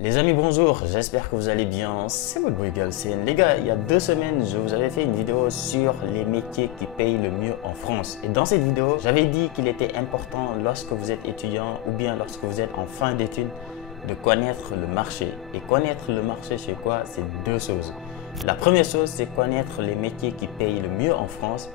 Les amis, bonjour, j'espère que vous allez bien. C'est votre boy Galsen. Les gars, il y a 2 semaines, je vous avais fait une vidéo sur les métiers qui payent le mieux en France. Et dans cette vidéo, j'avais dit qu'il était important lorsque vous êtes étudiant ou bien lorsque vous êtes en fin d'études de connaître le marché. Et connaître le marché, c'est quoi? C'est deux choses. La première chose, c'est connaître les métiers qui payent le mieux en France.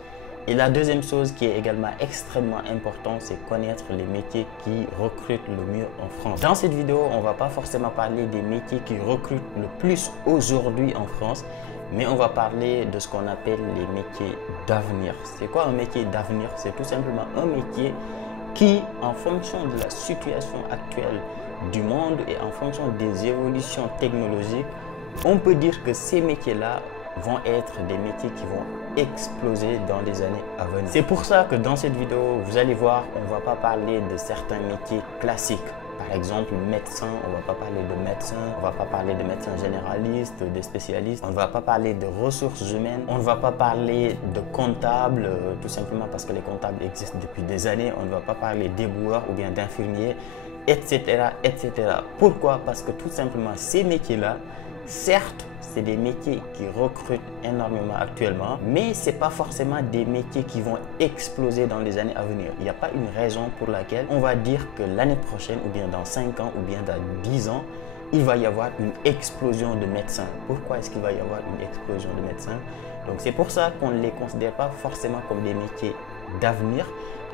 Et la deuxième chose qui est également extrêmement importante, c'est connaître les métiers qui recrutent le mieux en France. Dans cette vidéo, on ne va pas forcément parler des métiers qui recrutent le plus aujourd'hui en France, mais on va parler de ce qu'on appelle les métiers d'avenir. C'est quoi un métier d'avenir? C'est tout simplement un métier qui, en fonction de la situation actuelle du monde et en fonction des évolutions technologiques, on peut dire que ces métiers-là vont être des métiers qui vont exploser dans les années à venir. C'est pour ça que dans cette vidéo, vous allez voir, on ne va pas parler de certains métiers classiques. Par exemple, médecin, on ne va pas parler de médecin, on ne va pas parler de médecin généraliste, de spécialistes, on ne va pas parler de ressources humaines, on ne va pas parler de comptables, tout simplement parce que les comptables existent depuis des années, on ne va pas parler d'éboueurs ou bien d'infirmiers, etc., etc. Pourquoi? Parce que tout simplement, ces métiers-là, certes, c'est des métiers qui recrutent énormément actuellement, mais ce n'est pas forcément des métiers qui vont exploser dans les années à venir. Il n'y a pas une raison pour laquelle on va dire que l'année prochaine, ou bien dans 5 ans, ou bien dans 10 ans, il va y avoir une explosion de médecins. Pourquoi est-ce qu'il va y avoir une explosion de médecins? Donc c'est pour ça qu'on ne les considère pas forcément comme des métiers d'avenir,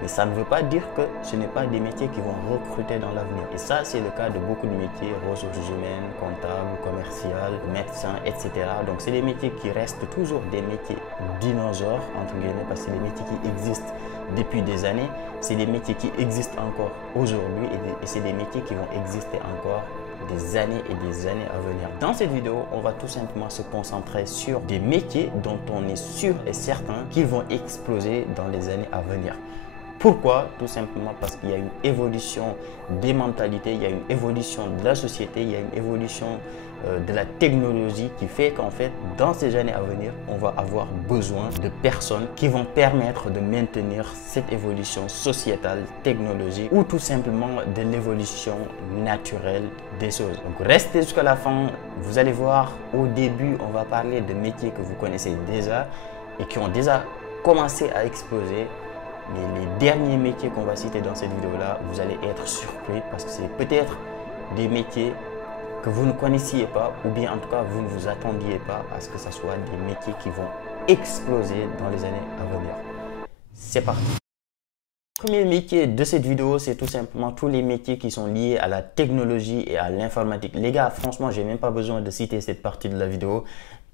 mais ça ne veut pas dire que ce n'est pas des métiers qui vont recruter dans l'avenir. Et ça, c'est le cas de beaucoup de métiers, ressources humaines, comptables, commerciales, médecins, etc. Donc, c'est des métiers qui restent toujours des métiers dinosaures, entre guillemets, parce que c'est des métiers qui existent depuis des années. C'est des métiers qui existent encore aujourd'hui et c'est des métiers qui vont exister encore des années et des années à venir. Dans cette vidéo, on va tout simplement se concentrer sur des métiers dont on est sûr et certain qu'ils vont exploser dans les années à venir. Pourquoi? Tout simplement parce qu'il y a une évolution des mentalités, il y a une évolution de la société, il y a une évolution de la technologie qui fait qu'en fait, dans ces années à venir, on va avoir besoin de personnes qui vont permettre de maintenir cette évolution sociétale, technologique ou tout simplement de l'évolution naturelle des choses. Donc restez jusqu'à la fin, vous allez voir, au début, on va parler de métiers que vous connaissez déjà et qui ont déjà commencé à exploser. Mais les derniers métiers qu'on va citer dans cette vidéo-là, vous allez être surpris parce que c'est peut-être des métiers que vous ne connaissiez pas ou bien en tout cas vous ne vous attendiez pas à ce que ce soit des métiers qui vont exploser dans les années à venir. C'est parti! Le premier métier de cette vidéo, c'est tout simplement tous les métiers qui sont liés à la technologie et à l'informatique. Les gars, franchement, je n'ai même pas besoin de citer cette partie de la vidéo.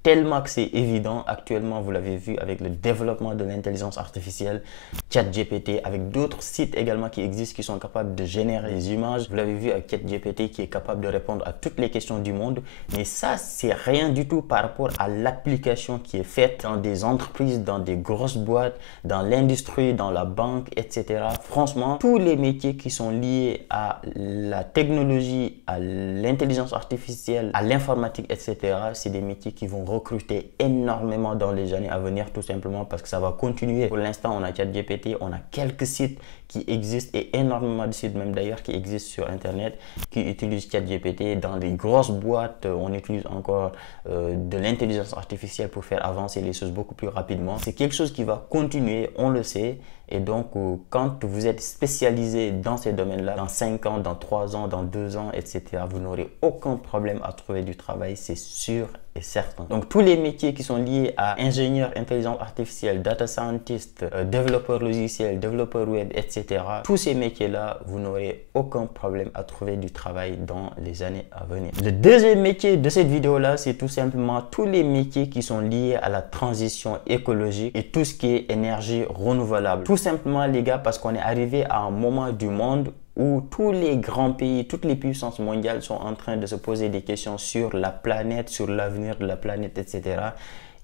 Tellement que c'est évident, actuellement vous l'avez vu avec le développement de l'intelligence artificielle, ChatGPT, avec d'autres sites également qui existent qui sont capables de générer des images. Vous l'avez vu avec ChatGPT qui est capable de répondre à toutes les questions du monde. Mais ça, c'est rien du tout par rapport à l'application qui est faite dans des entreprises, dans des grosses boîtes, dans l'industrie, dans la banque, etc. Franchement, tous les métiers qui sont liés à la technologie, à l'intelligence artificielle, à l'informatique, etc., c'est des métiers qui vont recruter énormément dans les années à venir, tout simplement parce que ça va continuer. Pour l'instant, on a ChatGPT, on a quelques sites qui existent et énormément de sites même d'ailleurs qui existent sur Internet qui utilisent ChatGPT. Dans les grosses boîtes, on utilise encore de l'intelligence artificielle pour faire avancer les choses beaucoup plus rapidement. C'est quelque chose qui va continuer, on le sait. Et donc, quand vous êtes spécialisé dans ces domaines-là, dans 5 ans, dans 3 ans, dans 2 ans, etc., vous n'aurez aucun problème à trouver du travail, c'est sûr et certain. Donc, tous les métiers qui sont liés à ingénieur, intelligence artificielle, data scientist, développeur logiciel, développeur web, etc., tous ces métiers-là, vous n'aurez aucun problème à trouver du travail dans les années à venir. Le deuxième métier de cette vidéo-là, c'est tout simplement tous les métiers qui sont liés à la transition écologique et tout ce qui est énergie renouvelable. Tout simplement, les gars, parce qu'on est arrivé à un moment du monde où tous les grands pays, toutes les puissances mondiales sont en train de se poser des questions sur la planète, sur l'avenir de la planète, etc.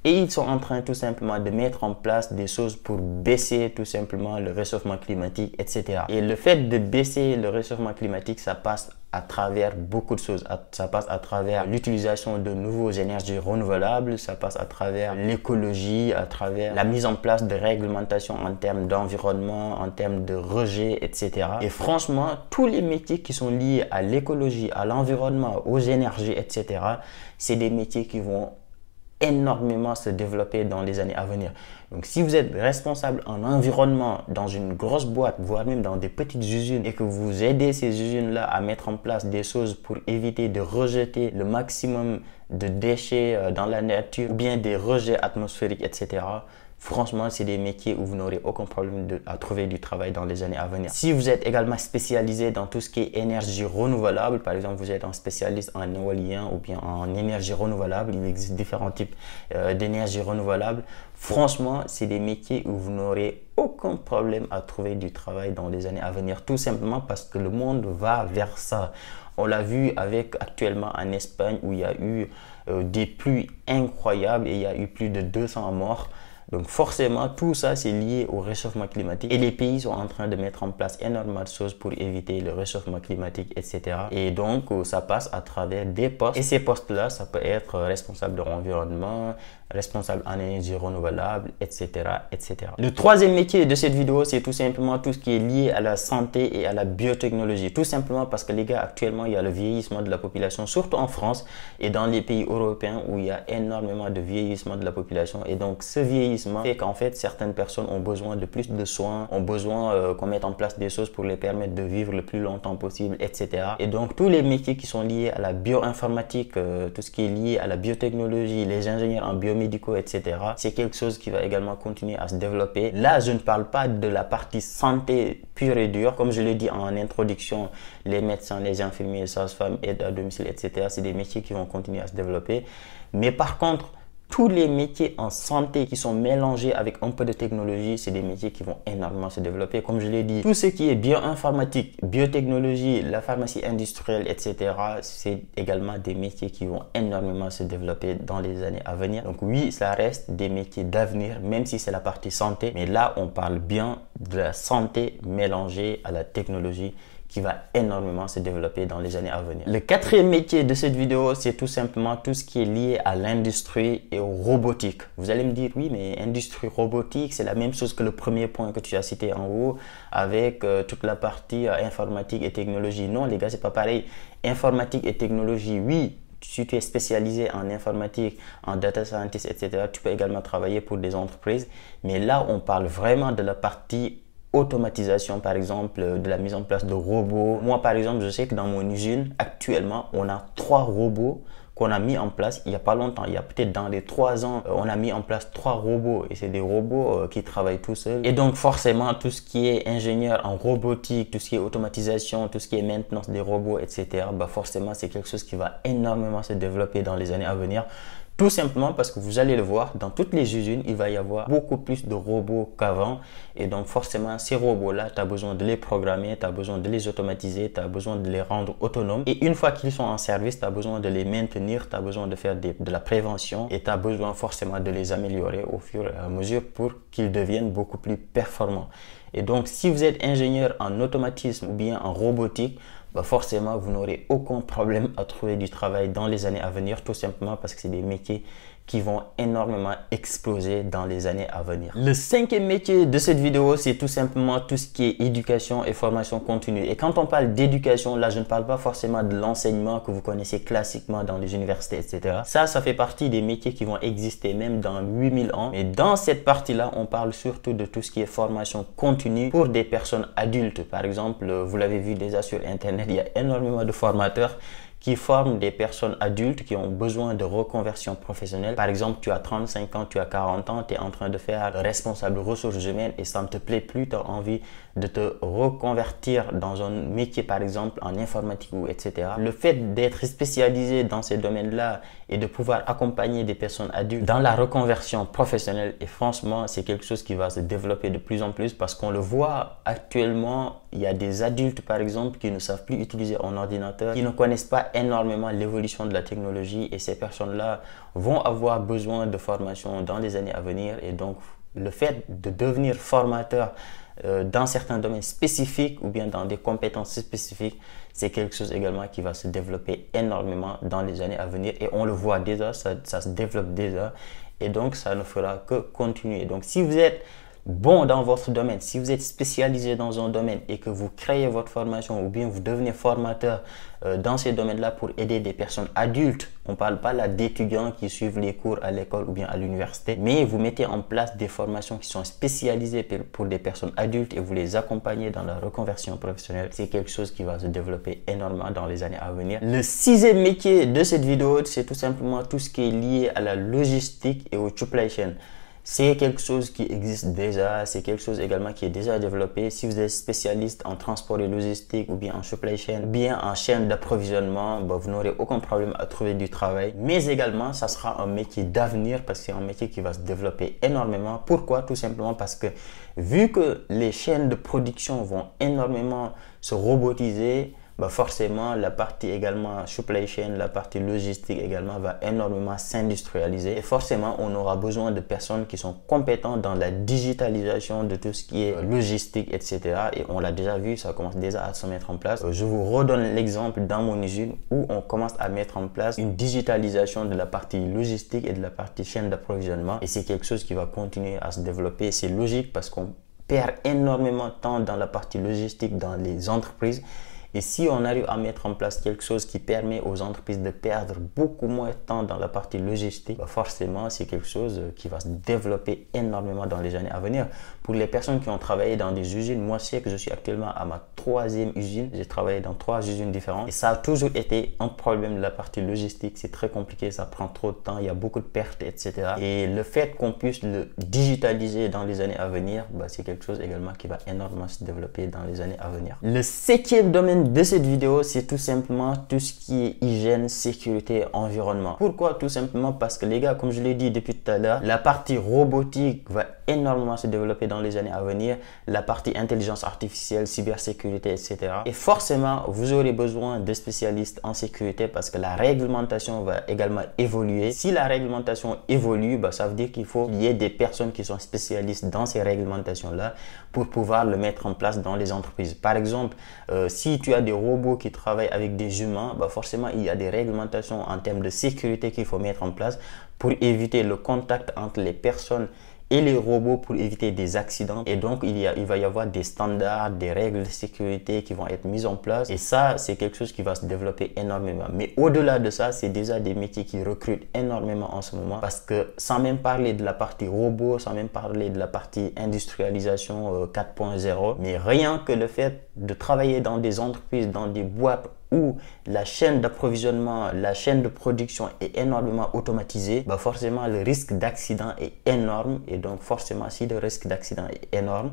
Et ils sont en train tout simplement de mettre en place des choses pour baisser tout simplement le réchauffement climatique, etc. Et le fait de baisser le réchauffement climatique, ça passe à travers beaucoup de choses. Ça passe à travers l'utilisation de nouvelles énergies renouvelables, ça passe à travers l'écologie, à travers la mise en place de réglementations en termes d'environnement, en termes de rejet, etc. Et franchement, tous les métiers qui sont liés à l'écologie, à l'environnement, aux énergies, etc., c'est des métiers qui vont énormément se développer dans les années à venir. Donc, si vous êtes responsable en environnement dans une grosse boîte, voire même dans des petites usines et que vous aidez ces usines-là à mettre en place des choses pour éviter de rejeter le maximum de déchets dans la nature ou bien des rejets atmosphériques, etc., franchement, c'est des métiers où vous n'aurez aucun problème à trouver du travail dans les années à venir. Si vous êtes également spécialisé dans tout ce qui est énergie renouvelable, par exemple, vous êtes un spécialiste en éolien ou bien en énergie renouvelable, il existe différents types d'énergie renouvelable. Franchement, c'est des métiers où vous n'aurez aucun problème à trouver du travail dans les années à venir, tout simplement parce que le monde va vers ça. On l'a vu avec actuellement en Espagne où il y a eu des pluies incroyables et il y a eu plus de 200 morts. Donc forcément, tout ça, c'est lié au réchauffement climatique et les pays sont en train de mettre en place énormément de choses pour éviter le réchauffement climatique, etc. Et donc, ça passe à travers des postes. Et ces postes-là, ça peut être responsable de l'environnement, responsable en énergie renouvelable, etc., etc. Le troisième métier de cette vidéo, c'est tout simplement tout ce qui est lié à la santé et à la biotechnologie. Tout simplement parce que les gars, actuellement, il y a le vieillissement de la population, surtout en France et dans les pays européens où il y a énormément de vieillissement de la population. Et donc, ce vieillissement fait qu'en fait, certaines personnes ont besoin de plus de soins, ont besoin qu'on mette en place des choses pour les permettre de vivre le plus longtemps possible, etc. Et donc, tous les métiers qui sont liés à la bioinformatique, tout ce qui est lié à la biotechnologie, les ingénieurs en biomédicaux, etc., c'est quelque chose qui va également continuer à se développer. Là, je ne parle pas de la partie santé pure et dure. Comme je l'ai dit en introduction, les médecins, les infirmiers, les sages-femmes, aide à domicile, etc., c'est des métiers qui vont continuer à se développer. Mais par contre, tous les métiers en santé qui sont mélangés avec un peu de technologie, c'est des métiers qui vont énormément se développer. Comme je l'ai dit, tout ce qui est bioinformatique, biotechnologie, la pharmacie industrielle, etc., c'est également des métiers qui vont énormément se développer dans les années à venir. Donc oui, ça reste des métiers d'avenir, même si c'est la partie santé. Mais là, on parle bien de la santé mélangée à la technologie qui va énormément se développer dans les années à venir. Le quatrième métier de cette vidéo, c'est tout simplement tout ce qui est lié à l'industrie et aux robotiques. Vous allez me dire, oui, mais industrie robotique, c'est la même chose que le premier point que tu as cité en haut avec toute la partie informatique et technologie. Non, les gars, c'est pas pareil. Informatique et technologie, oui. Si tu es spécialisé en informatique, en data scientist, etc., tu peux également travailler pour des entreprises. Mais là, on parle vraiment de la partie automatisation, par exemple, de la mise en place de robots. Moi, par exemple, je sais que dans mon usine, actuellement, on a 3 robots qu'on a mis en place il n'y a pas longtemps. Il y a peut-être dans les 3 ans, on a mis en place 3 robots et c'est des robots qui travaillent tout seuls. Et donc, forcément, tout ce qui est ingénieur en robotique, tout ce qui est automatisation, tout ce qui est maintenance des robots, etc., bah forcément, c'est quelque chose qui va énormément se développer dans les années à venir. Tout simplement parce que vous allez le voir, dans toutes les usines, il va y avoir beaucoup plus de robots qu'avant. Et donc forcément, ces robots-là, tu as besoin de les programmer, tu as besoin de les automatiser, tu as besoin de les rendre autonomes. Et une fois qu'ils sont en service, tu as besoin de les maintenir, tu as besoin de faire de la prévention et tu as besoin forcément de les améliorer au fur et à mesure pour qu'ils deviennent beaucoup plus performants. Et donc, si vous êtes ingénieur en automatisme ou bien en robotique, bah forcément, vous n'aurez aucun problème à trouver du travail dans les années à venir, tout simplement parce que c'est des métiers qui vont énormément exploser dans les années à venir. Le cinquième métier de cette vidéo, c'est tout simplement tout ce qui est éducation et formation continue. Et quand on parle d'éducation, là, je ne parle pas forcément de l'enseignement que vous connaissez classiquement dans les universités, etc. Ça fait partie des métiers qui vont exister même dans 8000 ans. Mais dans cette partie-là, on parle surtout de tout ce qui est formation continue pour des personnes adultes. Par exemple, vous l'avez vu déjà sur Internet, il y a énormément de formateurs qui forment des personnes adultes qui ont besoin de reconversion professionnelle. Par exemple, tu as 35 ans, tu as 40 ans, tu es en train de faire responsable ressources humaines et ça ne te plaît plus, tu as envie de te reconvertir dans un métier, par exemple en informatique ou etc. Le fait d'être spécialisé dans ces domaines-là et de pouvoir accompagner des personnes adultes dans la reconversion professionnelle, et franchement, c'est quelque chose qui va se développer de plus en plus parce qu'on le voit actuellement il y a des adultes, par exemple, qui ne savent plus utiliser un ordinateur, qui ne connaissent pas énormément l'évolution de la technologie et ces personnes-là vont avoir besoin de formation dans les années à venir. Et donc, le fait de devenir formateur dans certains domaines spécifiques ou bien dans des compétences spécifiques, c'est quelque chose également qui va se développer énormément dans les années à venir. Et on le voit déjà, ça se développe déjà. Et donc, ça ne fera que continuer. Donc, si vous êtes bon dans votre domaine, si vous êtes spécialisé dans un domaine et que vous créez votre formation ou bien vous devenez formateur dans ces domaines-là pour aider des personnes adultes, on ne parle pas là d'étudiants qui suivent les cours à l'école ou bien à l'université, mais vous mettez en place des formations qui sont spécialisées pour des personnes adultes et vous les accompagnez dans la reconversion professionnelle, c'est quelque chose qui va se développer énormément dans les années à venir. Le sixième métier de cette vidéo, c'est tout simplement tout ce qui est lié à la logistique et au supply chain. C'est quelque chose qui existe déjà, c'est quelque chose également qui est déjà développé. Si vous êtes spécialiste en transport et logistique ou bien en supply chain, bien en chaîne d'approvisionnement, vous n'aurez aucun problème à trouver du travail. Mais également, ça sera un métier d'avenir parce que c'est un métier qui va se développer énormément. Pourquoi? Tout simplement parce que vu que les chaînes de production vont énormément se robotiser, forcément, la partie également supply chain, la partie logistique également va énormément s'industrialiser. Et forcément, on aura besoin de personnes qui sont compétentes dans la digitalisation de tout ce qui est logistique, etc. Et on l'a déjà vu, ça commence déjà à se mettre en place. Je vous redonne l'exemple dans mon usine où on commence à mettre en place une digitalisation de la partie logistique et de la partie chaîne d'approvisionnement. Et c'est quelque chose qui va continuer à se développer. C'est logique parce qu'on perd énormément de temps dans la partie logistique dans les entreprises. Et si on arrive à mettre en place quelque chose qui permet aux entreprises de perdre beaucoup moins de temps dans la partie logistique, forcément, c'est quelque chose qui va se développer énormément dans les années à venir. Pour les personnes qui ont travaillé dans des usines, moi, je sais que je suis actuellement à ma 3e usine. J'ai travaillé dans 3 usines différentes et ça a toujours été un problème de la partie logistique. C'est très compliqué, ça prend trop de temps, il y a beaucoup de pertes, etc. Et le fait qu'on puisse le digitaliser dans les années à venir, c'est quelque chose également qui va énormément se développer dans les années à venir. Le 7e domaine de cette vidéo, c'est tout simplement tout ce qui est hygiène, sécurité, environnement. Pourquoi? Tout simplement parce que les gars, comme je l'ai dit depuis tout à l'heure, la partie robotique va énormément se développer dans les années à venir, la partie intelligence artificielle, cybersécurité, etc. Et forcément, vous aurez besoin de spécialistes en sécurité parce que la réglementation va également évoluer. Si la réglementation évolue, ça veut dire qu'il faut qu'il y ait des personnes qui sont spécialistes dans ces réglementations-là pour pouvoir le mettre en place dans les entreprises. Par exemple, si tu as des robots qui travaillent avec des humains, forcément, il y a des réglementations en termes de sécurité qu'il faut mettre en place pour éviter le contact entre les personnes et les robots pour éviter des accidents. Et donc, il va y avoir des standards, des règles de sécurité qui vont être mises en place. Et ça, c'est quelque chose qui va se développer énormément. Mais au-delà de ça, c'est déjà des métiers qui recrutent énormément en ce moment. Parce que sans même parler de la partie robot, sans même parler de la partie industrialisation 4.0, mais rien que le fait de travailler dans des entreprises, dans des boîtes où la chaîne d'approvisionnement, la chaîne de production est énormément automatisée, forcément le risque d'accident est énorme. Et donc forcément, si le risque d'accident est énorme,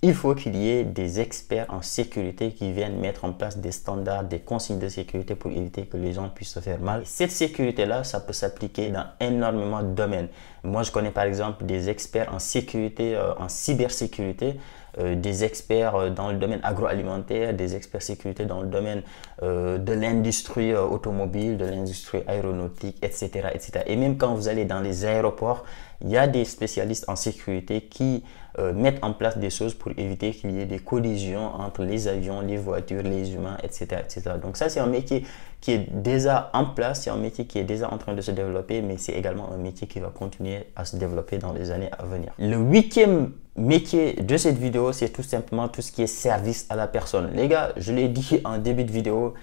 il faut qu'il y ait des experts en sécurité qui viennent mettre en place des standards, des consignes de sécurité pour éviter que les gens puissent se faire mal. Cette sécurité-là, ça peut s'appliquer dans énormément de domaines. Moi, je connais par exemple des experts en sécurité, en cybersécurité, des experts dans le domaine agroalimentaire, des experts sécurité dans le domaine de l'industrie automobile, de l'industrie aéronautique, etc., etc. Et même quand vous allez dans les aéroports, il y a des spécialistes en sécurité qui mettent en place des choses pour éviter qu'il y ait des collisions entre les avions, les voitures, les humains, etc., etc. Donc ça, c'est un métier qui est déjà en place, c'est un métier qui est déjà en train de se développer, mais c'est également un métier qui va continuer à se développer dans les années à venir. Le 8e métier de cette vidéo, c'est tout simplement tout ce qui est service à la personne. Les gars, je l'ai dit en début de vidéo,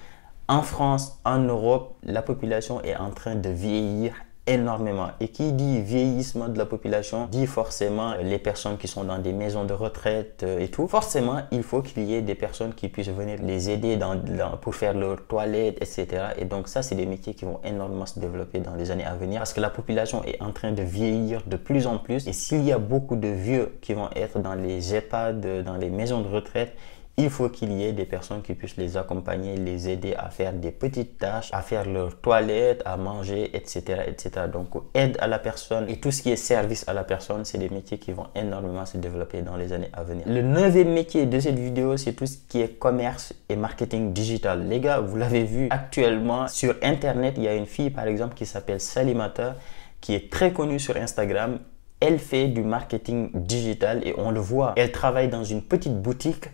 en France, en Europe, la population est en train de vieillir énormément. Et qui dit vieillissement de la population dit forcément les personnes qui sont dans des maisons de retraite et tout. Forcément, il faut qu'il y ait des personnes qui puissent venir les aider pour faire leurs toilettes, etc. Et donc ça, c'est des métiers qui vont énormément se développer dans les années à venir parce que la population est en train de vieillir de plus en plus. Et s'il y a beaucoup de vieux qui vont être dans les EHPAD, dans les maisons de retraite, il faut qu'il y ait des personnes qui puissent les accompagner, les aider à faire des petites tâches, à faire leur toilette, à manger, etc., etc. Donc, aide à la personne et tout ce qui est service à la personne, c'est des métiers qui vont énormément se développer dans les années à venir. Le 9e métier de cette vidéo, c'est tout ce qui est commerce et marketing digital. Les gars, vous l'avez vu actuellement sur Internet, il y a une fille par exemple qui s'appelle Salimata, qui est très connue sur Instagram. Elle fait du marketing digital et on le voit. Elle travaille dans une petite boutique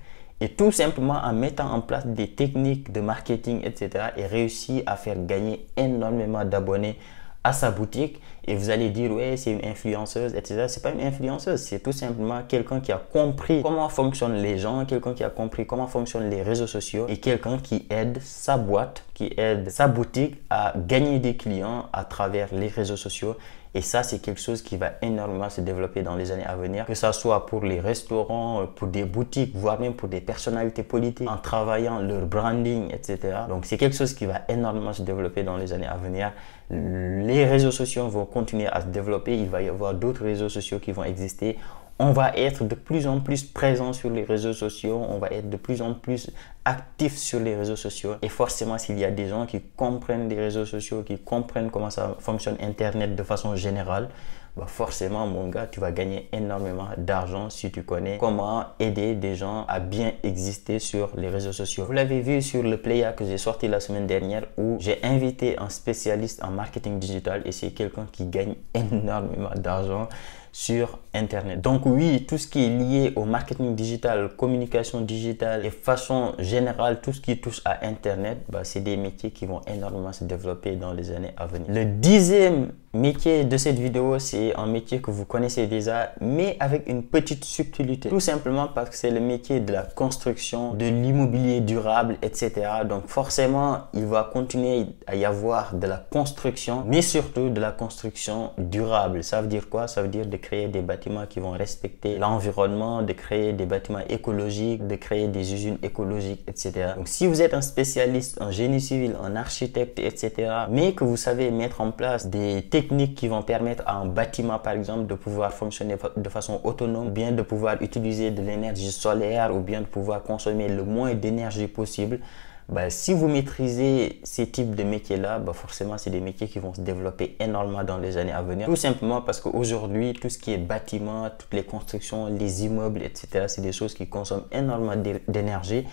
et tout simplement en mettant en place des techniques de marketing, etc. et réussit à faire gagner énormément d'abonnés à sa boutique. Et vous allez dire, ouais, c'est une influenceuse, etc. C'est pas une influenceuse, c'est tout simplement quelqu'un qui a compris comment fonctionnent les gens, quelqu'un qui a compris comment fonctionnent les réseaux sociaux et quelqu'un qui aide sa boîte, qui aide sa boutique à gagner des clients à travers les réseaux sociaux. Et ça, c'est quelque chose qui va énormément se développer dans les années à venir, que ce soit pour les restaurants, pour des boutiques, voire même pour des personnalités politiques, en travaillant leur branding, etc. Donc, c'est quelque chose qui va énormément se développer dans les années à venir. Les réseaux sociaux vont continuer à se développer. Il va y avoir d'autres réseaux sociaux qui vont exister. On va être de plus en plus présent sur les réseaux sociaux, on va être de plus en plus actif sur les réseaux sociaux. Et forcément, s'il y a des gens qui comprennent les réseaux sociaux, qui comprennent comment ça fonctionne Internet de façon générale, bah forcément, mon gars, tu vas gagner énormément d'argent si tu connais comment aider des gens à bien exister sur les réseaux sociaux. Vous l'avez vu sur le Playa que j'ai sorti la semaine dernière où j'ai invité un spécialiste en marketing digital et c'est quelqu'un qui gagne énormément d'argent sur Internet. Donc oui, tout ce qui est lié au marketing digital, communication digitale et façon générale, tout ce qui touche à Internet, bah, c'est des métiers qui vont énormément se développer dans les années à venir. Le 10e métier de cette vidéo, c'est un métier que vous connaissez déjà, mais avec une petite subtilité. Tout simplement parce que c'est le métier de la construction, de l'immobilier durable, etc. Donc forcément, il va continuer à y avoir de la construction, mais surtout de la construction durable. Ça veut dire quoi? Ça veut dire de créer des bâtiments qui vont respecter l'environnement, de créer des bâtiments écologiques, de créer des usines écologiques, etc. Donc si vous êtes un spécialiste en génie civil, en architecte, etc., mais que vous savez mettre en place des techniques qui vont permettre à un bâtiment, par exemple, de pouvoir fonctionner de façon autonome, bien de pouvoir utiliser de l'énergie solaire ou bien de pouvoir consommer le moins d'énergie possible, bah, si vous maîtrisez ces types de métiers-là, bah, forcément, c'est des métiers qui vont se développer énormément dans les années à venir. Tout simplement parce qu'aujourd'hui, tout ce qui est bâtiment, toutes les constructions, les immeubles, etc., c'est des choses qui consomment énormément d'énergie.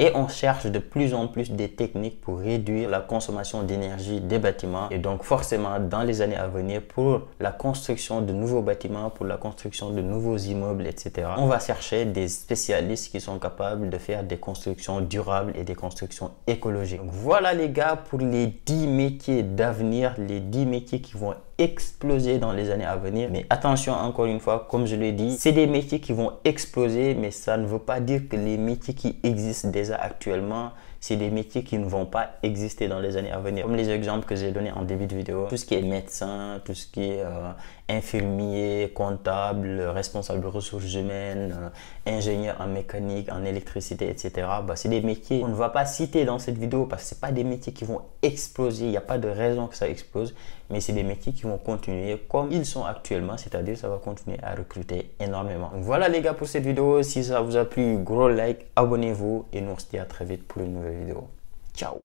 Et on cherche de plus en plus des techniques pour réduire la consommation d'énergie des bâtiments. Et donc forcément, dans les années à venir, pour la construction de nouveaux bâtiments, pour la construction de nouveaux immeubles, etc., on va chercher des spécialistes qui sont capables de faire des constructions durables et des constructions écologiques. Donc voilà les gars pour les 10 métiers d'avenir, les 10 métiers qui vont exploser dans les années à venir. Mais attention, encore une fois, comme je l'ai dit, c'est des métiers qui vont exploser, mais ça ne veut pas dire que les métiers qui existent déjà actuellement, c'est des métiers qui ne vont pas exister dans les années à venir. Comme les exemples que j'ai donnés en début de vidéo, tout ce qui est médecin, tout ce qui est infirmier, comptable, responsable de ressources humaines, ingénieur en mécanique, en électricité, etc. Bah, c'est des métiers qu'on ne va pas citer dans cette vidéo parce que ce n'est pas des métiers qui vont exploser. Il n'y a pas de raison que ça explose, mais c'est des métiers qui vont continuer comme ils sont actuellement, c'est-à-dire ça va continuer à recruter énormément. Donc voilà les gars pour cette vidéo. Si ça vous a plu, gros like, abonnez-vous et nous on se dit à très vite pour une nouvelle vidéo. Ciao!